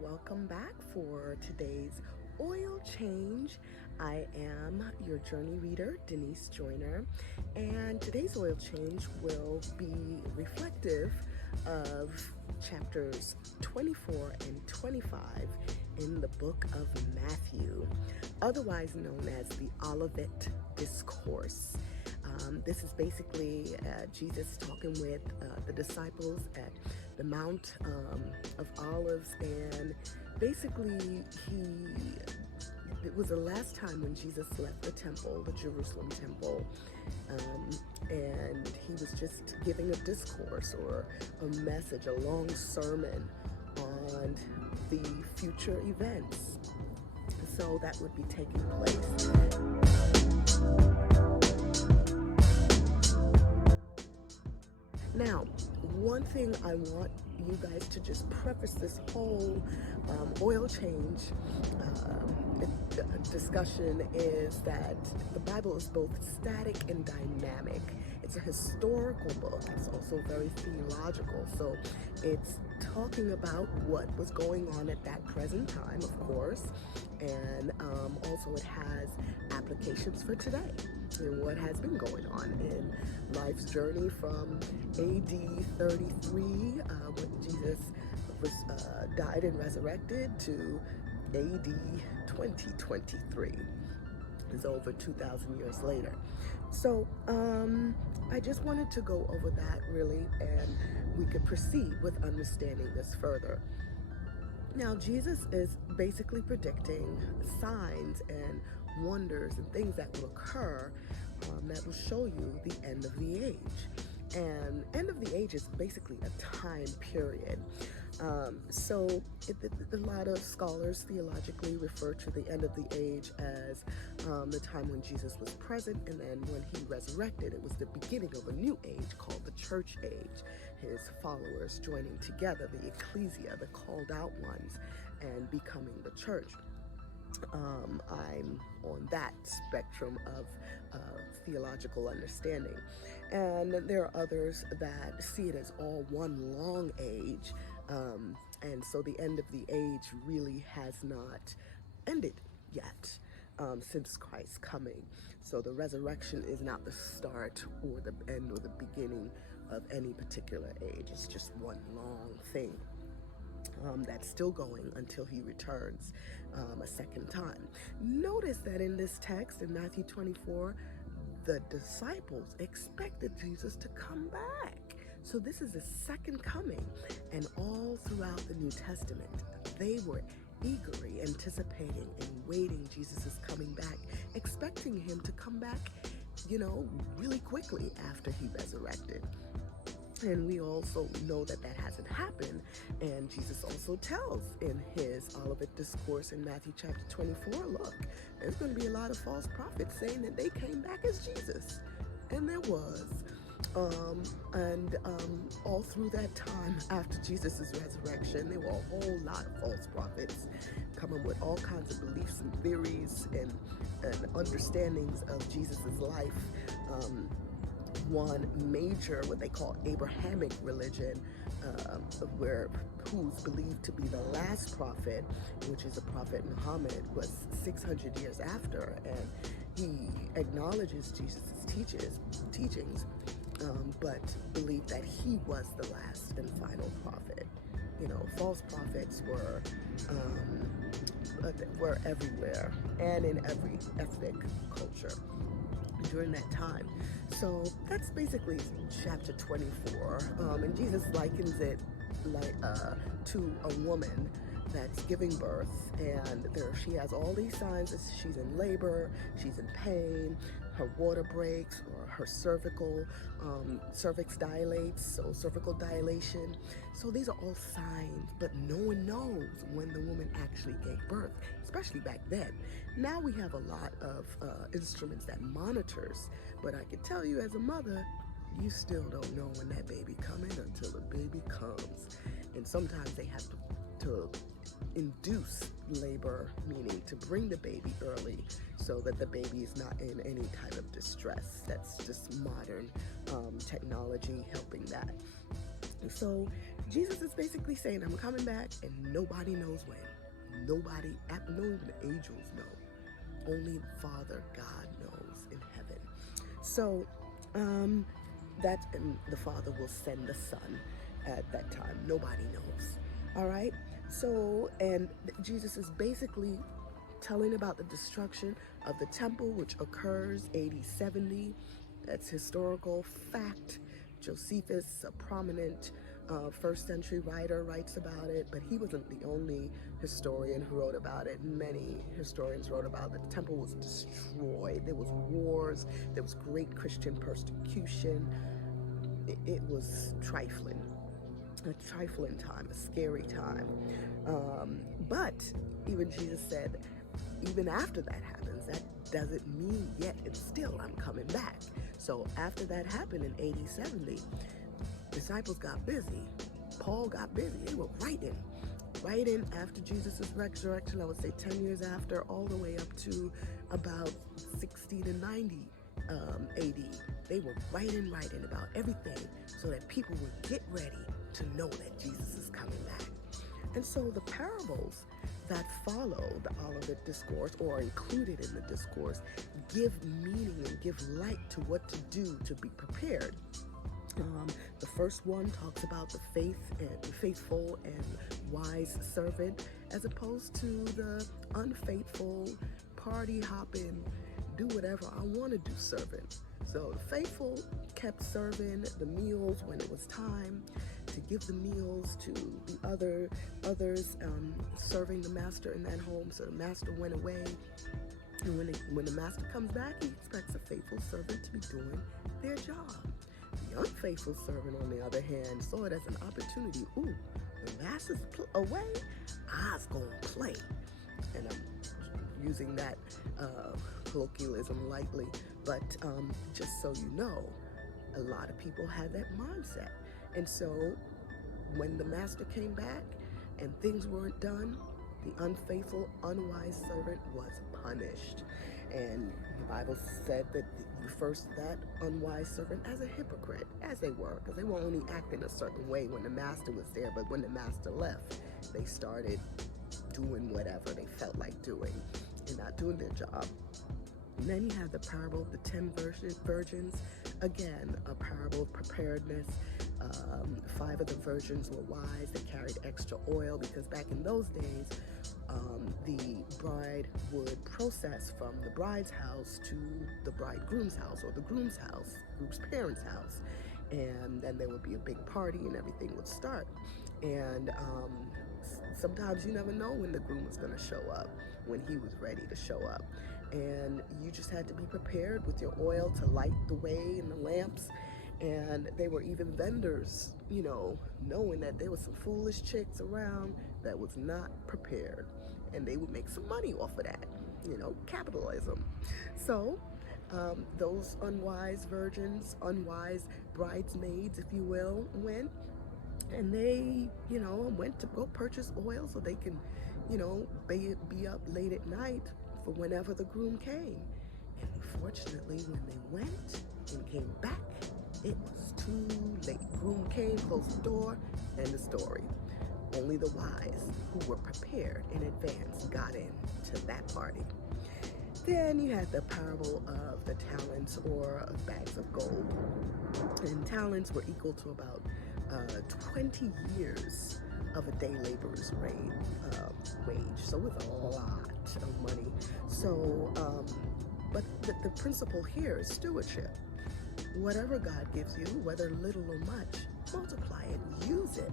welcome back for today's oil change. I am your journey reader, Denise Joyner, and today's oil change will be reflective of chapters 24 and 25 in the book of Matthew, otherwise known as the Olivet Discourse. This is basically Jesus talking with the disciples at the Mount of Olives, and basically it was the last time when Jesus left the temple, the Jerusalem temple, and he was just giving a discourse or a message, a long sermon on the future events. So that would be taking place. Now, one thing I want you guys to just preface this whole oil change discussion is that the Bible is both static and dynamic. It's a historical book. It's also very theological. So it's talking about what was going on at that present time, of course, and also it has applications for today and what has been going on in life's journey from AD 33, when Jesus was died and resurrected, to AD 2023. It's over 2,000 years later. So I just wanted to go over that really, and we could proceed with understanding this further. Now, Jesus is basically predicting signs and wonders and things that will occur that will show you the end of the age. And end of the age is basically a time period. A lot of scholars theologically refer to the end of the age as the time when Jesus was present, and then when he resurrected, it was the beginning of a new age called the church age. His followers joining together, the ecclesia, the called out ones, and becoming the church. I'm on that spectrum of theological understanding. And there are others that see it as all one long age. And so the end of the age really has not ended yet since Christ's coming. So the resurrection is not the start or the end or the beginning of any particular age. It's just one long thing. That's still going until he returns a second time. Notice that in this text in Matthew 24, the disciples expected Jesus to come back. So this is a second coming, and all throughout the New Testament, they were eagerly anticipating and waiting Jesus is coming back, expecting him to come back, really quickly after he resurrected. And we also know that that hasn't happened. And Jesus also tells in his Olivet Discourse in Matthew chapter 24, look, there's going to be a lot of false prophets saying that they came back as Jesus. And there was. All through that time after Jesus' resurrection, there were a whole lot of false prophets coming with all kinds of beliefs and theories and understandings of Jesus' life. One major, what they call Abrahamic religion, who's believed to be the last prophet, which is the prophet Muhammad, was 600 years after, and he acknowledges Jesus' teachings, but believed that he was the last and final prophet. False prophets were everywhere and in every ethnic culture during that time. So that's basically chapter 24, and Jesus likens it to a woman that's giving birth, and she has all these signs as she's in labor, she's in pain, her water breaks, or her cervix dilates, so cervical dilation. So these are all signs, but no one knows when the woman actually gave birth, especially back then. Now we have a lot of instruments that monitors, but I can tell you as a mother, you still don't know when that baby coming until the baby comes. And sometimes they have to induce labor, meaning to bring the baby early so that the baby is not in any type of distress. That's just modern technology helping that. So Jesus is basically saying, I'm coming back, and nobody knows when. Nobody, not even the angels know. Only Father God knows in heaven. So and the Father will send the Son at that time. Nobody knows. All right. So, and Jesus is basically telling about the destruction of the temple, which occurs AD 70. That's historical fact. Josephus, a prominent first century writer, writes about it, but he wasn't the only historian who wrote about it. Many historians wrote about it. The temple was destroyed. There was wars. There was great Christian persecution. It was trifling. A trifling time, a scary time. But even Jesus said, even after that happens, that doesn't mean yet and still I'm coming back. So after that happened in AD 70, disciples got busy. Paul got busy. They were writing after Jesus' resurrection, I would say 10 years after, all the way up to about 60 to 90 AD. They were writing about everything so that people would get ready to know that Jesus is coming back. And so the parables that follow the Olivet Discourse, or are included in the discourse, give meaning and give light to what to do to be prepared. The first one talks about the faithful and wise servant, as opposed to the unfaithful, party hopping, do whatever I want to do servant. So the faithful kept serving the meals when it was time to give the meals to the others serving the master in that home. So the master went away, and when the master comes back, he expects a faithful servant to be doing their job. The unfaithful servant, on the other hand, saw it as an opportunity. Ooh, the master's away, I's gonna play. And I'm using that colloquialism lightly, but just so you know, a lot of people had that mindset. And so when the master came back and things weren't done, the unfaithful, unwise servant was punished. And the Bible said that refers to that unwise servant as a hypocrite, as they were, because they were only acting a certain way when the master was there, but when the master left, they started doing whatever they felt like doing and not doing their job. And then you have the parable of the 10 virgins. Again, a parable of preparedness. 5 of the virgins were wise. They carried extra oil because back in those days, the bride would process from the bride's house to the bridegroom's house, or the groom's parents' house. And then there would be a big party and everything would start. And sometimes you never know when the groom was going to show up, when he was ready to show up. And you just had to be prepared with your oil to light the way and the lamps. And they were even vendors, knowing that there were some foolish chicks around that was not prepared. And they would make some money off of that, capitalism. So those unwise virgins, unwise bridesmaids, if you will, went. And they, went to go purchase oil so they can, be up late at night for whenever the groom came. And unfortunately, when they went and came back, it was too late. Groom came, closed the door, and the story. Only the wise who were prepared in advance got into that party. Then you had the parable of the talents, or bags of gold. And talents were equal to about 20 years of a day laborer's wage. So it's a lot of money. So, but the principle here is stewardship. Whatever God gives you, whether little or much, multiply it, use it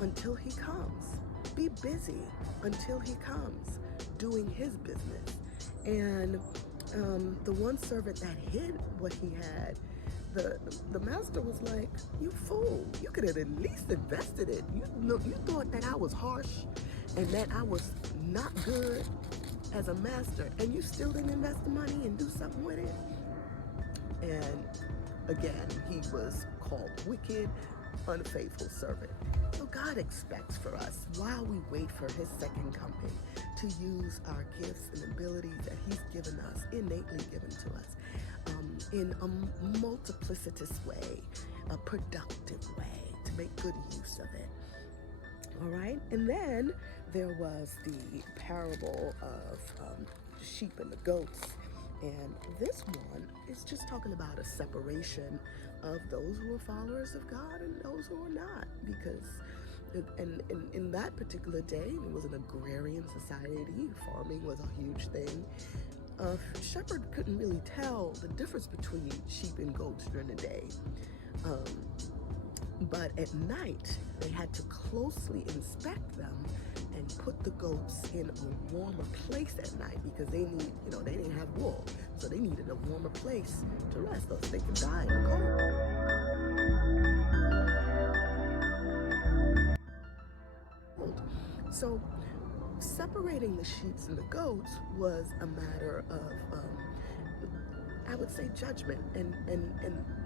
until he comes. Be busy until he comes, doing his business. And the one servant that hid what he had, the master was like, you fool, you could have at least invested it. You thought that I was harsh and that I was not good as a master, and you still didn't invest the money and do something with it. And again, he was called wicked, unfaithful servant. So God expects for us, while we wait for his second coming, to use our gifts and abilities that he's given us, innately given to us, in a multiplicitous way, a productive way, to make good use of it. All right, and then there was the parable of sheep and the goats. And this one is just talking about a separation of those who are followers of God and those who are not. Because in that particular day, it was an agrarian society. Farming was a huge thing. A shepherd couldn't really tell the difference between sheep and goats during the day. But at night, they had to closely inspect them and put the goats in a warmer place at night because they they didn't have wool. So they needed a warmer place to rest, else they could die in the cold. So separating the sheep and the goats was a matter of, I would say, judgment, and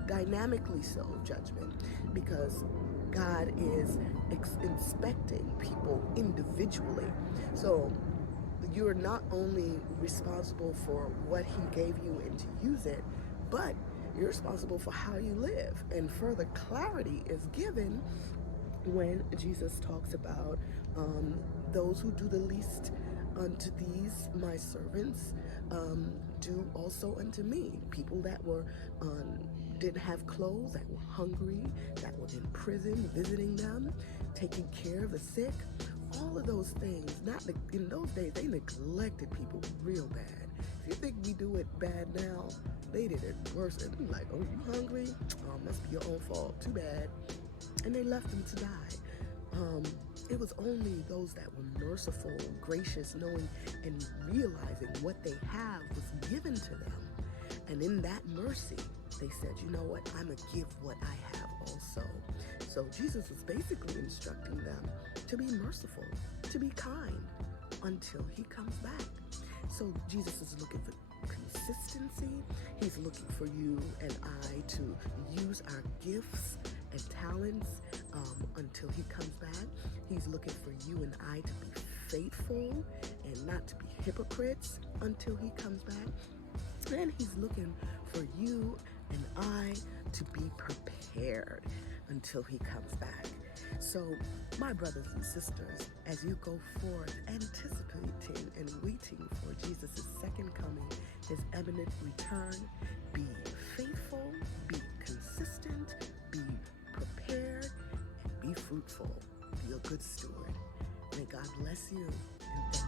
dynamically so judgment, because God is inspecting people individually. So you're not only responsible for what he gave you and to use it, but you're responsible for how you live. And further clarity is given when Jesus talks about those who do the least unto these my servants do also unto me. People that were didn't have clothes, that were hungry, that were in prison, visiting them, taking care of the sick, all of those things. Not in those days, they neglected people real bad. If you think we do it bad now, they did it worse. And like, oh, you hungry? Must be your own fault. Too bad. And they left them to die. It was only those that were merciful, gracious, knowing and realizing what they have was given to them. And in that mercy, they said, you know what, I'm going to give what I have also. So Jesus was basically instructing them to be merciful, to be kind until he comes back. So Jesus is looking for consistency. He's looking for you and I to use our gifts and talents until he comes back. He's looking for you and I to be faithful and not to be hypocrites until he comes back. And he's looking for you and I to be prepared until he comes back. So, my brothers and sisters, as you go forth anticipating and waiting for Jesus' second coming, his imminent return, be faithful, be consistent, be prepared, and be fruitful. Be a good steward. May God bless you, and thank you.